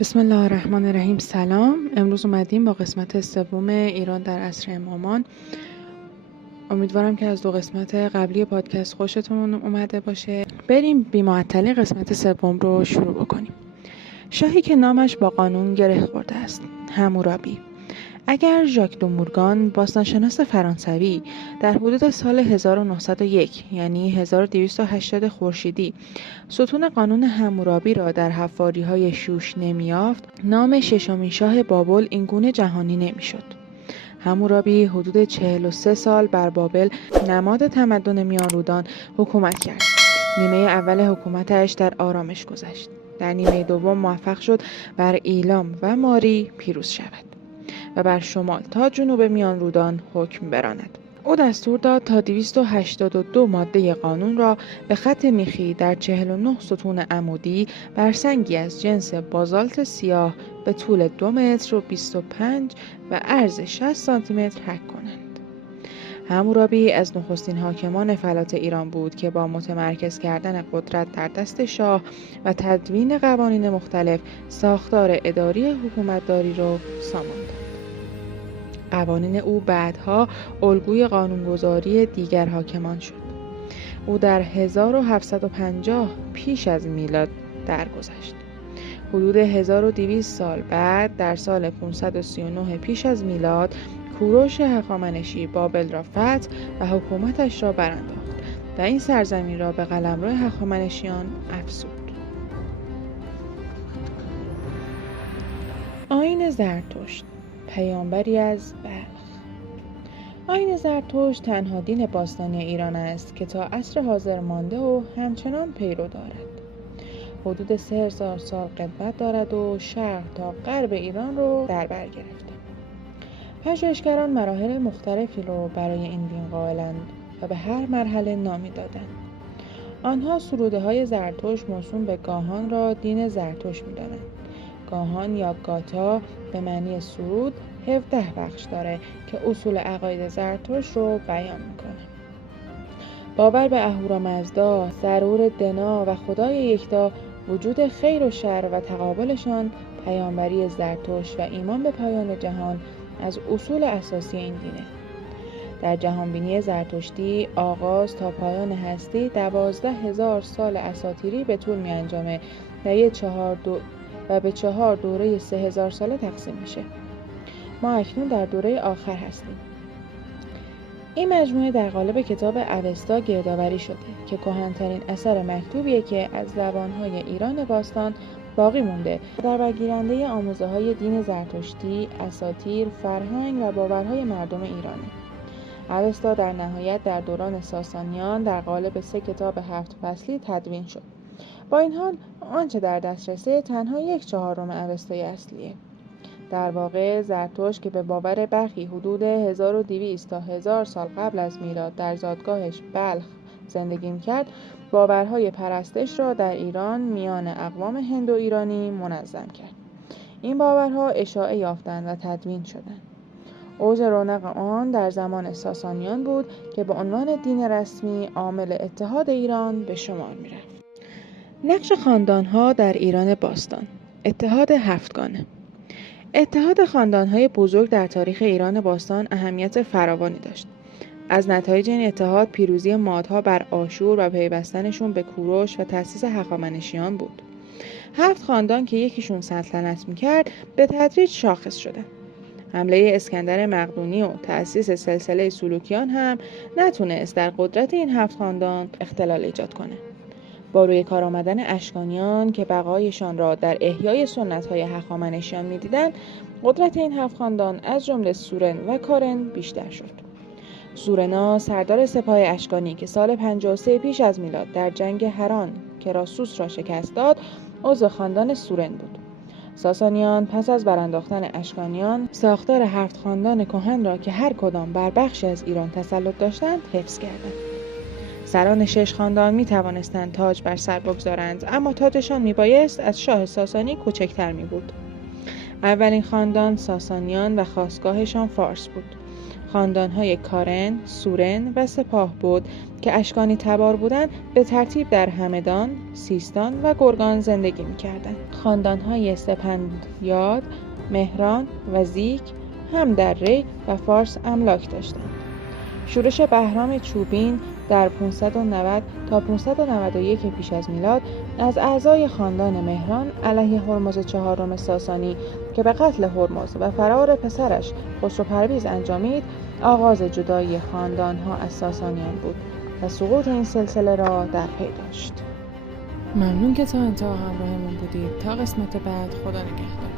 بسم الله الرحمن الرحیم. سلام. امروز اومدیم با قسمت سوم ایران در عصر امامان. امیدوارم که از 2 قسمت قبلی پادکست خوشتون اومده باشه. بریم بی معطلی قسمت سوم رو شروع بکنیم. شاهی که نامش با قانون گره خورده است، حمورابی. اگر ژاک دو مورگان، باستانشناس فرانسوی، در حدود سال 1901 یعنی 1280 خورشیدی ستون قانون حمورابی را در حفاری‌های شوش نمی‌یافت، نام ششمین شاه بابل اینگونه جهانی نمی‌شد. حمورابی حدود 43 سال بر بابل، نماد تمدن میانرودان، حکومت کرد. نیمه اول حکومتش در آرامش گذشت. در نیمه دوم موفق شد بر ایلام و ماری پیروز شود و بر شمال تا جنوب میانرودان حکم براند. او دستور داد تا 282 ماده قانون را به خط میخی در 49 ستون عمودی بر سنگی از جنس بازالت سیاه به طول 2 متر و 25 و عرض 60 سانتی متر حک کنند. حمورابی از نخستین حاکمان فلات ایران بود که با متمرکز کردن قدرت در دست شاه و تدوین قوانین مختلف ساختار اداری حکومتداری را سامان داد. قوانین او بعدها الگوی قانونگذاری دیگر حاکمان شد. او در 1750 پیش از میلاد درگذشت. حدود 1200 سال بعد در سال 539 پیش از میلاد کوروش هخامنشی بابل را فتح و حکومتش را برانداخت و این سرزمین را به قلمرو هخامنشیان افزود. آیین زرتشت، پیامبری از بلخ. آیین زرتشت تنها دین باستانی ایران است که تا عصر حاضر مانده و همچنان پیرو دارد. حدود 3000 سال قدمت دارد و شرق تا غرب ایران رو در بر گرفته. پژوهشگران مراحل مختلفی رو برای این دین قائلند و به هر مرحله نامی دادند. آنها سروده های زرتشت موسوم به گاهان را دین زرتشت می‌دانند. گاهان یا گاتا به معنی سرود 17 بخش داره که اصول عقاید زرتشت رو بیان میکنه. باور به اهورامزدا، ضرور دنا و خدای یکتا، وجود خیر و شر و تقابلشان، پیامبری زرتشت و ایمان به پایان جهان از اصول اساسی این دینه. در جهانبینی زرتشتی آغاز تا پایان هستی 12,000 سال اساطیری به طول می‌انجامه و به 4 دوره 3000 ساله تقسیم میشه. ما اکنون در دوره آخر هستیم. این مجموعه در قالب کتاب اوستا گردآوری شده که کهن‌ترین اثر مکتوبیه که از زبان‌های ایران باستان باقی مونده. در برگیرنده آموزه‌های دین زرتشتی، اساطیر، فرهنگ و باورهای مردم ایرانه. اوستا در نهایت در دوران ساسانیان در قالب 3 کتاب 7 فصلی تدوین شد. با این حال آنچه در دسترسه تنها 1/4 اوستای اصلیه. در واقع زرتشت که به باور برخی حدود 1200 تا 1000 سال قبل از میلاد در زادگاهش بلخ زندگی می‌کرد، باورهای پرستش را در ایران میان اقوام هندو ایرانی منظم کرد. این باورها اشاعه یافتند و تدوین شدند. اوج رونق آن در زمان ساسانیان بود که به عنوان دین رسمی عامل اتحاد ایران به شمار می‌رفت. نقش خاندان‌ها در ایران باستان. اتحاد 7گانه. اتحاد خاندان‌های بزرگ در تاریخ ایران باستان اهمیت فراوانی داشت. از نتایج این اتحاد پیروزی مادها بر آشور و پیوستنشون به کوروش و تأسیس هخامنشیان بود. 7 خاندان که یکیشون سلطنت می‌کرد به تدریج شاخص شدند. حمله اسکندر مقدونی و تأسیس سلسله سلوکیان هم نتونست در قدرت این 7 خاندان اختلال ایجاد کنه. با روی کار آمدن اشکانیان که بقایشان را در احیای سنت‌های هخامنشیان می‌دیدند، قدرت این 7 خاندان از جمله سورن و کارن بیشتر شد. سورنا سردار سپاه اشکانی که سال 53 پیش از میلاد در جنگ هران کراسوس را شکست داد، عضو خاندان سورن بود. ساسانیان پس از برانداختن اشکانیان ساختار 7 خاندان کهن را که هر کدام بر بخشی از ایران تسلط داشتند حفظ کردند. سران 6 خاندان می توانستند تاج بر سر بگذارند، اما تاجشان می بایست از شاه ساسانی کوچکتر می بود. اولین خاندان ساسانیان و خاستگاهشان فارس بود. خاندان‌های کارن، سورن و سپاهبد که اشکانی تبار بودند به ترتیب در همدان، سیستان و گرگان زندگی می‌کردند. خاندان‌های سپندیاد، مهران و زیک هم در ری و فارس املاک داشتند. شورش بهرام چوبین در 590 تا 591 پیش از میلاد از اعضای خاندان مهران علیه هرمز چهارم ساسانی که به قتل هرمز و فرار پسرش خسرو پرویز انجامید، آغاز جدایی خاندان‌ها از ساسانیان بود و سقوط این سلسله را در پی داشت. ممنون که تا انتها همراهمون بودید. تا قسمت بعد، خدا نگهدار.